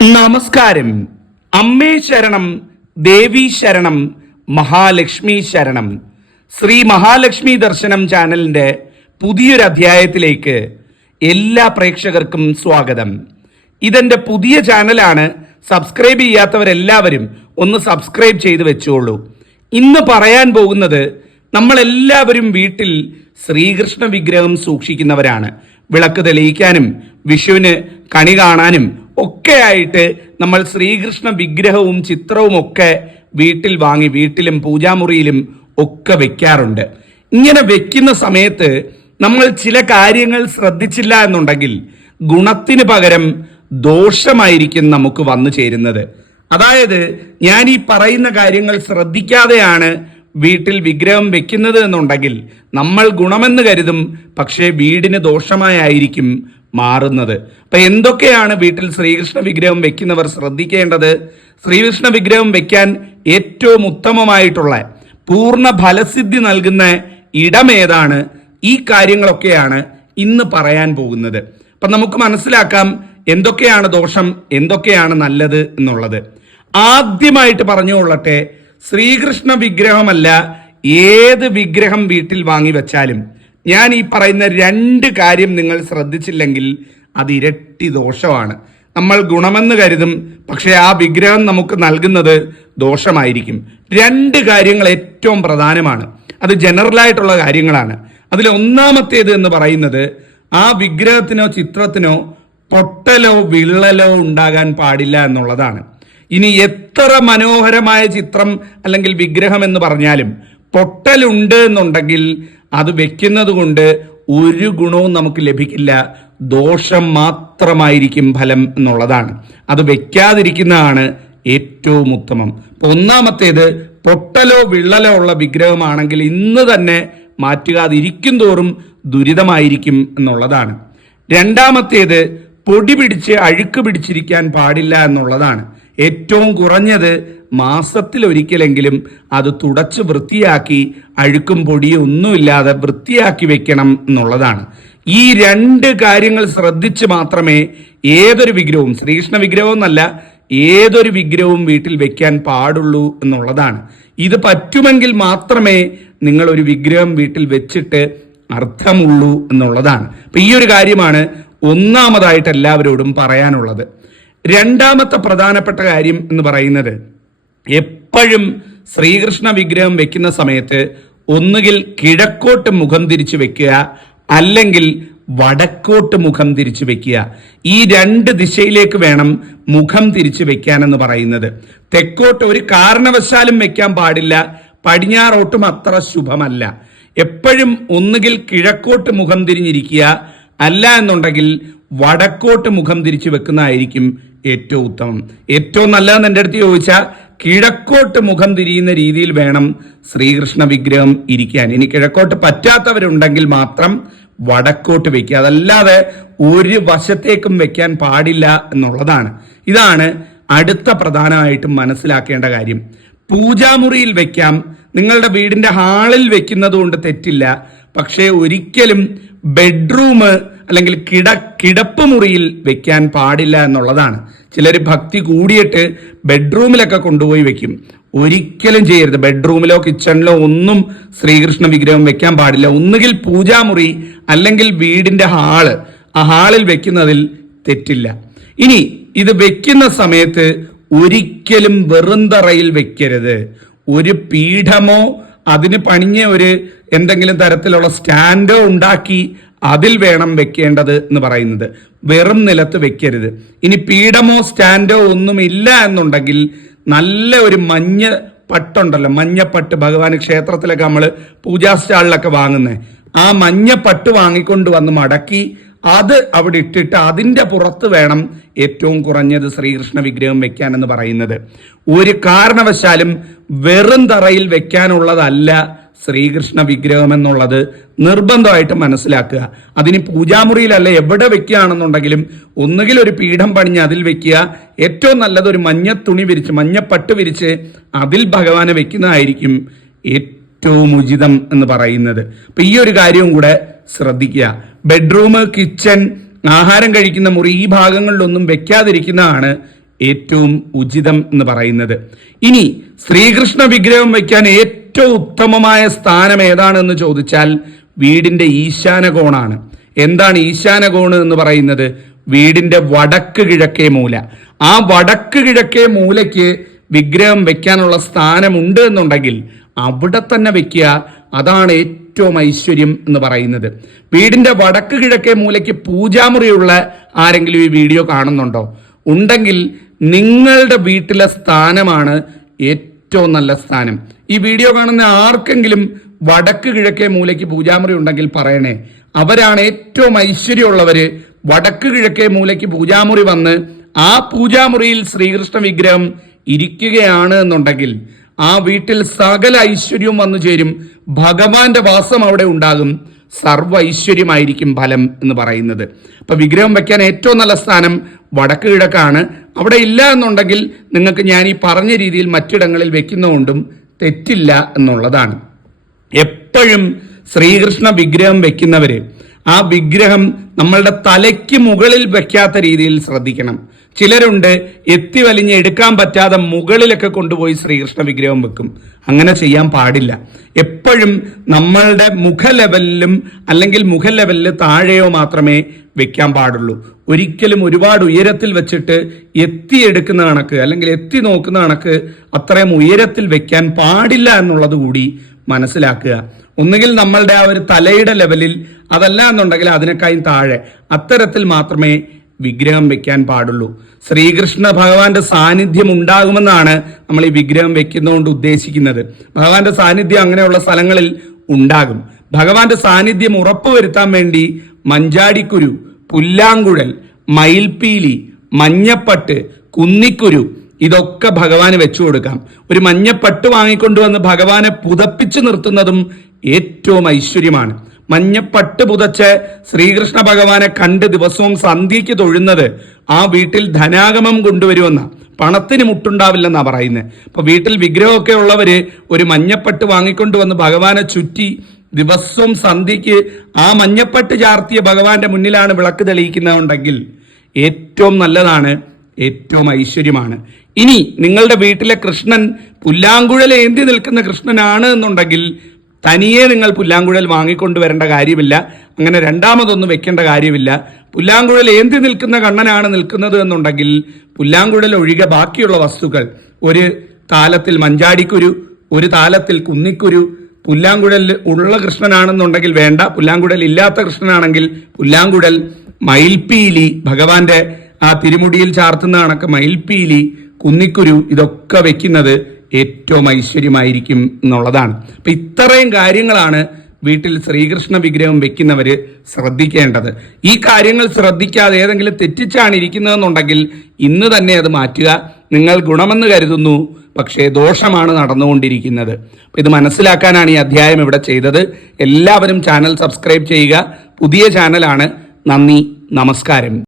നമസ്കാരം. അമ്മേ ശരണം ദേവി ശരണം മഹാലക്ഷ്മി ശരണം. ശ്രീ മഹാലക്ഷ്മി ദർശനം ചാനലിന്റെ പുതിയൊരു അധ്യായത്തിലേക്ക് എല്ലാ പ്രേക്ഷകർക്കും സ്വാഗതം. ഇതെന്റെ പുതിയ ചാനലാണ്. സബ്സ്ക്രൈബ് ചെയ്യാത്തവരെല്ലാവരും ഒന്ന് സബ്സ്ക്രൈബ് ചെയ്ത് വെച്ചോളൂ. ഇന്ന് പറയാൻ പോകുന്നത് നമ്മളെല്ലാവരും വീട്ടിൽ ശ്രീകൃഷ്ണ വിഗ്രഹം സൂക്ഷിക്കുന്നവരാണ്. വിളക്ക് തെളിയിക്കാനും വിഷുവിന് കണി കാണാനും ഒക്കെ ആയിട്ട് നമ്മൾ ശ്രീകൃഷ്ണ വിഗ്രഹവും ചിത്രവും ഒക്കെ വീട്ടിൽ വാങ്ങി വീട്ടിലും പൂജാമുറിയിലും ഒക്കെ വെക്കാറുണ്ട്. ഇങ്ങനെ വെക്കുന്ന സമയത്ത് നമ്മൾ ചില കാര്യങ്ങൾ ശ്രദ്ധിച്ചില്ല എന്നുണ്ടെങ്കിൽ ഗുണത്തിന് പകരം ദോഷമായിരിക്കും നമുക്ക് വന്നു ചേരുന്നത്. അതായത് ഞാൻ ഈ പറയുന്ന കാര്യങ്ങൾ ശ്രദ്ധിക്കാതെയാണ് വീട്ടിൽ വിഗ്രഹം വെക്കുന്നത് എന്നുണ്ടെങ്കിൽ നമ്മൾ ഗുണമെന്ന് കരുതും പക്ഷേ വീടിന് ദോഷമായിരിക്കും മാറുന്നത്. അപ്പൊ എന്തൊക്കെയാണ് വീട്ടിൽ ശ്രീകൃഷ്ണ വിഗ്രഹം വെക്കുന്നവർ ശ്രദ്ധിക്കേണ്ടത്? ശ്രീകൃഷ്ണ വിഗ്രഹം വെക്കാൻ ഏറ്റവും ഉത്തമമായിട്ടുള്ള പൂർണ ഫലസിദ്ധി നൽകുന്ന ഇടമേതാണ് ഈ കാര്യങ്ങളൊക്കെയാണ് ഇന്ന് പറയാൻ പോകുന്നത്. അപ്പൊ നമുക്ക് മനസ്സിലാക്കാം എന്തൊക്കെയാണ് ദോഷം എന്തൊക്കെയാണ് നല്ലത് എന്നുള്ളത്. ആദ്യമായിട്ട് പറഞ്ഞുകൊള്ളട്ടെ ശ്രീകൃഷ്ണ വിഗ്രഹമല്ല ഏത് വിഗ്രഹം വീട്ടിൽ വാങ്ങി വെച്ചാലും. ഞാൻ ഈ പറയുന്ന രണ്ട് കാര്യം നിങ്ങൾ ശ്രദ്ധിച്ചില്ലെങ്കിൽ അത് ഇരട്ടി ദോഷമാണ്. നമ്മൾ ഗുണമെന്ന് കരുതും പക്ഷെ ആ വിഗ്രഹം നമുക്ക് നൽകുന്നത് ദോഷമായിരിക്കും. രണ്ട് കാര്യങ്ങൾ ഏറ്റവും പ്രധാനമാണ്. അത് ജനറലായിട്ടുള്ള കാര്യങ്ങളാണ്. അതിൽ ഒന്നാമത്തേത് എന്ന് പറയുന്നത് ആ വിഗ്രഹത്തിനോ ചിത്രത്തിനോ പൊട്ടലോ വിള്ളലോ ഉണ്ടാകാൻ പാടില്ല എന്നുള്ളതാണ്. ഇനി എത്ര മനോഹരമായ ചിത്രം അല്ലെങ്കിൽ വിഗ്രഹം എന്ന് പറഞ്ഞാലും പൊട്ടലുണ്ട് എന്നുണ്ടെങ്കിൽ അത് വെക്കുന്നത് കൊണ്ട് ഒരു ഗുണവും നമുക്ക് ലഭിക്കില്ല. ദോഷം മാത്രമായിരിക്കും ഫലം എന്നുള്ളതാണ്. അത് വെക്കാതിരിക്കുന്നതാണ് ഏറ്റവും ഉത്തമം. ഒന്നാമത്തേത് പൊട്ടലോ വിള്ളലോ ഉള്ള വിഗ്രഹമാണെങ്കിൽ ഇന്ന് തന്നെ മാറ്റുകാതിരിക്കും തോറും ദുരിതമായിരിക്കും എന്നുള്ളതാണ്. രണ്ടാമത്തേത് പൊടി പിടിച്ച് അഴുക്ക് പിടിച്ചിരിക്കാൻ പാടില്ല എന്നുള്ളതാണ്. ഏറ്റവും കുറഞ്ഞത് മാസത്തിൽ ഒരിക്കലെങ്കിലും അത് തുടച്ച് വൃത്തിയാക്കി അഴുക്കും പൊടിയും ഒന്നുമില്ലാതെ വൃത്തിയാക്കി വെക്കണം എന്നുള്ളതാണ്. ഈ രണ്ട് കാര്യങ്ങൾ ശ്രദ്ധിച്ച് മാത്രമേ ഏതൊരു വിഗ്രഹവും ശ്രീകൃഷ്ണ വിഗ്രഹവും അല്ല ഏതൊരു വിഗ്രഹവും വീട്ടിൽ വെക്കാൻ പാടുള്ളൂ എന്നുള്ളതാണ്. ഇത് പറ്റുമെങ്കിൽ മാത്രമേ നിങ്ങൾ ഒരു വിഗ്രഹം വീട്ടിൽ വെച്ചിട്ട് അർത്ഥമുള്ളൂ എന്നുള്ളതാണ്. അപ്പൊ ഈ ഒരു കാര്യമാണ് ഒന്നാമതായിട്ട് എല്ലാവരോടും പറയാനുള്ളത്. രണ്ടാമത്തെ പ്രധാനപ്പെട്ട കാര്യം എന്ന് പറയുന്നത് എപ്പോഴും ശ്രീകൃഷ്ണ വിഗ്രഹം വെക്കുന്ന സമയത്ത് ഒന്നുകിൽ കിഴക്കോട്ട് മുഖം തിരിച്ചു വെക്കുക അല്ലെങ്കിൽ വടക്കോട്ട് മുഖം തിരിച്ചു വെക്കുക. ഈ രണ്ട് ദിശയിലേക്ക് വേണം മുഖം തിരിച്ചു വെക്കാനെന്ന് പറയുന്നത്. തെക്കോട്ട് ഒരു കാരണവശാലും വെക്കാൻ പാടില്ല പടിഞ്ഞാറോട്ടും അത്ര ശുഭമല്ല. എപ്പോഴും ഒന്നുകിൽ കിഴക്കോട്ട് മുഖം തിരിഞ്ഞിരിക്കുക അല്ല എന്നുണ്ടെങ്കിൽ വടക്കോട്ട് മുഖം തിരിച്ചു വെക്കുന്നതായിരിക്കും ഏറ്റവും ഉത്തമം. ഏറ്റവും നല്ലതെന്ന് എന്റെ അടുത്ത് ചോദിച്ചാൽ കിഴക്കോട്ട് മുഖം തിരിയുന്ന രീതിയിൽ വേണം ശ്രീകൃഷ്ണ വിഗ്രഹം ഇരിക്കാൻ. ഇനി കിഴക്കോട്ട് പറ്റാത്തവരുണ്ടെങ്കിൽ മാത്രം വടക്കോട്ട് വെക്കുക. അതല്ലാതെ ഒരു വശത്തേക്കും വെക്കാൻ പാടില്ല എന്നുള്ളതാണ്. ഇതാണ് അടുത്ത പ്രധാനമായിട്ടും മനസ്സിലാക്കേണ്ട കാര്യം. പൂജാമുറിയിൽ വെക്കാം. നിങ്ങളുടെ വീടിന്റെ ഹാളിൽ വെക്കുന്നത് കൊണ്ട് തെറ്റില്ല. പക്ഷേ ഒരിക്കലും ബെഡ്റൂം അല്ലെങ്കിൽ കിട കിടപ്പ് മുറിയിൽ വെക്കാൻ പാടില്ല എന്നുള്ളതാണ്. ചിലർ ഭക്തി കൂടിയിട്ട് ബെഡ്റൂമിലൊക്കെ കൊണ്ടുപോയി വെക്കും. ഒരിക്കലും ചെയ്യരുത്. ബെഡ്റൂമിലോ കിച്ചണിലോ ഒന്നും ശ്രീകൃഷ്ണ വിഗ്രഹം വെക്കാൻ പാടില്ല. ഒന്നുകിൽ പൂജാമുറി അല്ലെങ്കിൽ വീടിന്റെ ഹാൾ. ആ ഹാളിൽ വെക്കുന്നതിൽ തെറ്റില്ല. ഇനി ഇത് വെക്കുന്ന സമയത്ത് ഒരിക്കലും വെറും തറയിൽ വെക്കരുത്. ഒരു പീഠമോ അതിന് പണിഞ്ഞ ഒരു എന്തെങ്കിലും തരത്തിലുള്ള സ്റ്റാൻഡോ ഉണ്ടാക്കി അതിൽ വേണം വെക്കേണ്ടത് എന്ന് പറയുന്നത്. വെറും നിലത്ത് വെക്കരുത്. ഇനി പീഠമോ സ്റ്റാൻഡോ ഒന്നും ഇല്ല എന്നുണ്ടെങ്കിൽ നല്ല ഒരു മഞ്ഞ പട്ടുണ്ടല്ലോ. മഞ്ഞപ്പട്ട് ഭഗവാൻ ക്ഷേത്രത്തിലൊക്കെ നമ്മൾ പൂജാ സ്റ്റാളിലൊക്കെ വാങ്ങുന്നത് ആ മഞ്ഞപ്പട്ട് വാങ്ങിക്കൊണ്ട് വന്ന് മടക്കി അത് അവിടെ ഇട്ടിട്ട് അതിന്റെ പുറത്ത് വേണം ഏറ്റവും കുറഞ്ഞത് ശ്രീകൃഷ്ണ വിഗ്രഹം വെക്കാൻ എന്ന് പറയുന്നത്. ഒരു കാരണവശാലും വെറും തറയിൽ വെക്കാനുള്ളതല്ല ശ്രീകൃഷ്ണ വിഗ്രഹം എന്നുള്ളത് നിർബന്ധമായിട്ട് മനസ്സിലാക്കുക. അതിന് പൂജാമുറിയിലല്ല എവിടെ വെക്കുകയാണെന്നുണ്ടെങ്കിലും ഒന്നുകിൽ ഒരു പീഠം പണിഞ്ഞ് അതിൽ വെക്കുക. ഏറ്റവും നല്ലത് ഒരു മഞ്ഞ തുണി വിരിച്ച് മഞ്ഞപ്പട്ട് വിരിച്ച് അതിൽ ഭഗവാനെ വെക്കുന്നതായിരിക്കും ഏറ്റവും ഉചിതം എന്ന് പറയുന്നത്. അപ്പൊ ഈ ഒരു കാര്യവും കൂടെ ശ്രദ്ധിക്കുക. ബെഡ്റൂം കിച്ചൺ ആഹാരം കഴിക്കുന്ന മുറി ഈ ഭാഗങ്ങളിലൊന്നും വെക്കാതിരിക്കുന്നതാണ് ഏറ്റവും ഉചിതം എന്ന് പറയുന്നത്. ഇനി ശ്രീകൃഷ്ണ വിഗ്രഹം വയ്ക്കാൻ ഏറ്റവും ഉത്തമമായ സ്ഥാനം ഏതാണെന്ന് ചോദിച്ചാൽ വീടിന്റെ ഈശാന കോണാണ് എന്താണ് ഈശാന കോണ് എന്ന് പറയുന്നത്? വീടിന്റെ വടക്ക് കിഴക്കേ മൂല. ആ വടക്ക് കിഴക്കേ മൂലയ്ക്ക് വിഗ്രഹം വെക്കാനുള്ള സ്ഥാനമുണ്ട് എന്നുണ്ടെങ്കിൽ അവിടെ തന്നെ വെക്കുക അതാണ് ഏറ്റവും ഐശ്വര്യം എന്ന് പറയുന്നത്. വീടിന്റെ വടക്ക് കിഴക്കേ മൂലയ്ക്ക് പൂജാമുറിയുള്ള ആരെങ്കിലും ഈ വീഡിയോ കാണുന്നുണ്ടോ? ഉണ്ടെങ്കിൽ നിങ്ങളുടെ വീട്ടിലെ സ്ഥാനമാണ് ഏറ്റവും നല്ല സ്ഥാനം. ഈ വീഡിയോ കാണുന്ന ആർക്കെങ്കിലും വടക്ക് കിഴക്കേ മൂലയ്ക്ക് പൂജാമുറി ഉണ്ടെങ്കിൽ പറയണേ. അവരാണ് ഏറ്റവും ഐശ്വര്യമുള്ളവര്. വടക്ക് കിഴക്കേ മൂലയ്ക്ക് പൂജാമുറി വന്ന് ആ പൂജാമുറിയിൽ ശ്രീകൃഷ്ണ വിഗ്രഹം ഇരിക്കുകയാണ് എന്നുണ്ടെങ്കിൽ ആ വീട്ടിൽ സകല ഐശ്വര്യവും വന്നു ചേരും. ഭഗവാന്റെ വാസം അവിടെ ഉണ്ടാകും. സർവ ഐശ്വര്യമായിരിക്കും ഫലം എന്ന് പറയുന്നത്. അപ്പൊ വിഗ്രഹം വെക്കാൻ ഏറ്റവും നല്ല സ്ഥാനം വടക്ക് കിഴക്കാണ്. അവിടെ ഇല്ല എന്നുണ്ടെങ്കിൽ നിങ്ങൾക്ക് ഞാൻ ഈ പറഞ്ഞ രീതിയിൽ മറ്റിടങ്ങളിൽ വെക്കുന്നതുകൊണ്ടും തെറ്റില്ല എന്നുള്ളതാണ്. എപ്പോഴും ശ്രീകൃഷ്ണ വിഗ്രഹം വെക്കുന്നവര് ആ വിഗ്രഹം നമ്മളുടെ തലയ്ക്ക് മുകളിൽ വെക്കാത്ത രീതിയിൽ ശ്രദ്ധിക്കണം. ചിലരുണ്ട് എത്തി വലിഞ്ഞ് എടുക്കാൻ പറ്റാതെ മുകളിലൊക്കെ കൊണ്ടുപോയി ശ്രീകൃഷ്ണ വിഗ്രഹം വെക്കും. അങ്ങനെ ചെയ്യാൻ പാടില്ല. എപ്പോഴും നമ്മളുടെ മുഖ ലെവലിലും അല്ലെങ്കിൽ മുഖ ലെവലിൽ താഴെയോ മാത്രമേ വെക്കാൻ പാടുള്ളൂ. ഒരിക്കലും ഒരുപാട് ഉയരത്തിൽ വെച്ചിട്ട് എത്തിയെടുക്കുന്ന കണക്ക് അല്ലെങ്കിൽ എത്തി നോക്കുന്ന കണക്ക് അത്രയും ഉയരത്തിൽ വെക്കാൻ പാടില്ല എന്നുള്ളത് കൂടി മനസ്സിലാക്കുക. ഒന്നുകിൽ നമ്മളുടെ ആ ഒരു തലയുടെ ലെവലിൽ അതല്ല എന്നുണ്ടെങ്കിൽ അതിനേക്കായും താഴെ. അത്തരത്തിൽ മാത്രമേ വിഗ്രഹം വെക്കാൻ പാടുള്ളൂ. ശ്രീകൃഷ്ണ ഭഗവാന്റെ സാന്നിധ്യം ഉണ്ടാകുമെന്നാണ് നമ്മൾ ഈ വിഗ്രഹം വെക്കുന്നതുകൊണ്ട് ഉദ്ദേശിക്കുന്നത്. ഭഗവാന്റെ സാന്നിധ്യം അങ്ങനെയുള്ള സ്ഥലങ്ങളിൽ ഉണ്ടാകും. ഭഗവാന്റെ സാന്നിധ്യം ഉറപ്പുവരുത്താൻ വേണ്ടി മഞ്ചാടിക്കുരു പുല്ലാങ്കുഴൽ മയിൽപ്പീലി മഞ്ഞപ്പട്ട് കുന്നിക്കുരു ഇതൊക്കെ ഭഗവാന് വെച്ചു കൊടുക്കാം. ഒരു മഞ്ഞപ്പട്ട് വാങ്ങിക്കൊണ്ടുവന്ന് ഭഗവാനെ പുതപ്പിച്ചു നിർത്തുന്നതും ഏറ്റവും ഐശ്വര്യമാണ്. മഞ്ഞപ്പട്ട് പുതച്ച് ശ്രീകൃഷ്ണ ഭഗവാനെ കണ്ട് ദിവസവും സന്ധ്യയ്ക്ക് തൊഴുന്നത് ആ വീട്ടിൽ ധനാഗമം കൊണ്ടുവരുമെന്ന. പണത്തിന് മുട്ടുണ്ടാവില്ലെന്നാ പറയുന്നത് അപ്പൊ വീട്ടിൽ വിഗ്രഹമൊക്കെ ഉള്ളവര് ഒരു മഞ്ഞപ്പട്ട് വാങ്ങിക്കൊണ്ടുവന്ന് ഭഗവാനെ ചുറ്റി ദിവസവും സന്ധ്യയ്ക്ക് ആ മഞ്ഞപ്പട്ട് ചാർത്തിയ ഭഗവാന്റെ മുന്നിലാണ് വിളക്ക് തെളിയിക്കുന്നതുണ്ടെങ്കിൽ ഏറ്റവും നല്ലതാണ് ഏറ്റവും ഐശ്വര്യമാണ്. ഇനി നിങ്ങളുടെ വീട്ടിലെ കൃഷ്ണൻ പുല്ലാങ്കുഴൽ ഏന്തി നിൽക്കുന്ന കൃഷ്ണനാണ് എന്നുണ്ടെങ്കിൽ തനിയെ നിങ്ങൾ പുല്ലാങ്കുഴൽ വാങ്ങിക്കൊണ്ടുവരേണ്ട കാര്യമില്ല. അങ്ങനെ രണ്ടാമതൊന്നും വെക്കേണ്ട കാര്യമില്ല. പുല്ലാങ്കുഴൽ ഏന്തി നിൽക്കുന്ന കണ്ണനാണ് നിൽക്കുന്നത് എന്നുണ്ടെങ്കിൽ പുല്ലാങ്കുഴൽ ഒഴികെ ബാക്കിയുള്ള വസ്തുക്കൾ ഒരു താലത്തിൽ മഞ്ചാടിക്കുരു ഒരു താലത്തിൽ കുന്നിക്കുരു പുല്ലാങ്കുഴൽ ഉള്ള കൃഷ്ണനാണെന്നുണ്ടെങ്കിൽ വേണ്ട. പുല്ലാങ്കുഴൽ ഇല്ലാത്ത കൃഷ്ണനാണെങ്കിൽ പുല്ലാങ്കുഴൽ മയിൽപ്പീലി ഭഗവാന്റെ ആ തിരുമുടിയിൽ ചാർത്തുന്ന കണക്ക് മയിൽപ്പീലി കുന്നിക്കുരു ഇതൊക്കെ വെക്കുന്നത് ഏറ്റവും ഐശ്വര്യമായിരിക്കും എന്നുള്ളതാണ്. അപ്പം ഇത്രയും കാര്യങ്ങളാണ് വീട്ടിൽ ശ്രീകൃഷ്ണ വിഗ്രഹം വെക്കുന്നവർ ശ്രദ്ധിക്കേണ്ടത്. ഈ കാര്യങ്ങൾ ശ്രദ്ധിക്കാതെ ഏതെങ്കിലും തെറ്റിച്ചാണ് ഇരിക്കുന്നതെന്നുണ്ടെങ്കിൽ ഇന്ന് തന്നെ അത് മാറ്റുക. നിങ്ങൾ ഗുണമെന്ന് കരുതുന്നു പക്ഷേ ദോഷമാണ് നടന്നുകൊണ്ടിരിക്കുന്നത്. അപ്പൊ ഇത് മനസ്സിലാക്കാനാണ് ഈ അധ്യായം ഇവിടെ ചെയ്തത്. എല്ലാവരും ചാനൽ സബ്സ്ക്രൈബ് ചെയ്യുക. പുതിയ ചാനലാണ്. നന്ദി നമസ്കാരം.